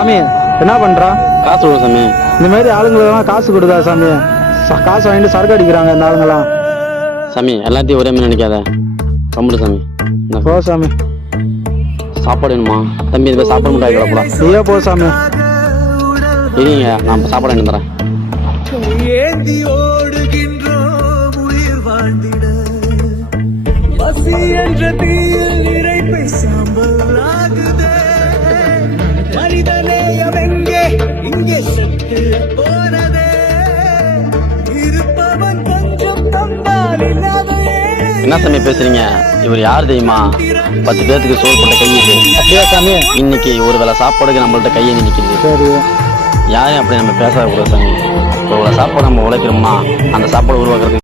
சாமி என்ன பண்றா? காசு விடு சாமி. இந்த மாதிரி ஆளுங்களுக்கெல்லாம் காசு கொடுதா சாமி? காசு வாங்கிட்டு சரக்கு அடிக்கிறாங்க இந்த ஆளுங்கெல்லாம். சாமி எல்லாத்தையும் ஒரே மாதிரி நினைக்காத. கம்முடு சாமி. போ சாமி. சாப்பாடு வேணுமா தம்பி? இது சாப்பாடு மட்டும் ஆகிடக்கூடா. நீயே போ சாமி. இல்லைங்க நான் சாப்பாடு வாங்கி தரேன். என்ன சாமி பேசுறீங்க? இவர் யார் தெரியுமா? 10 பேருக்கு சோறு போட்ட கை இது. அப்படியா சாமி? இன்னைக்கு ஒரு வேளை சாப்பாடுக்கு நம்மள்ட்ட கையை நிற்கிது. சரி, யாரையும் அப்படி நம்ம பேசக்கூடாது சாமி. ஒரு வேளை சாப்பாடு நம்ம உழைக்கிறோம்னா அந்த சாப்பாடு உருவாக்குறது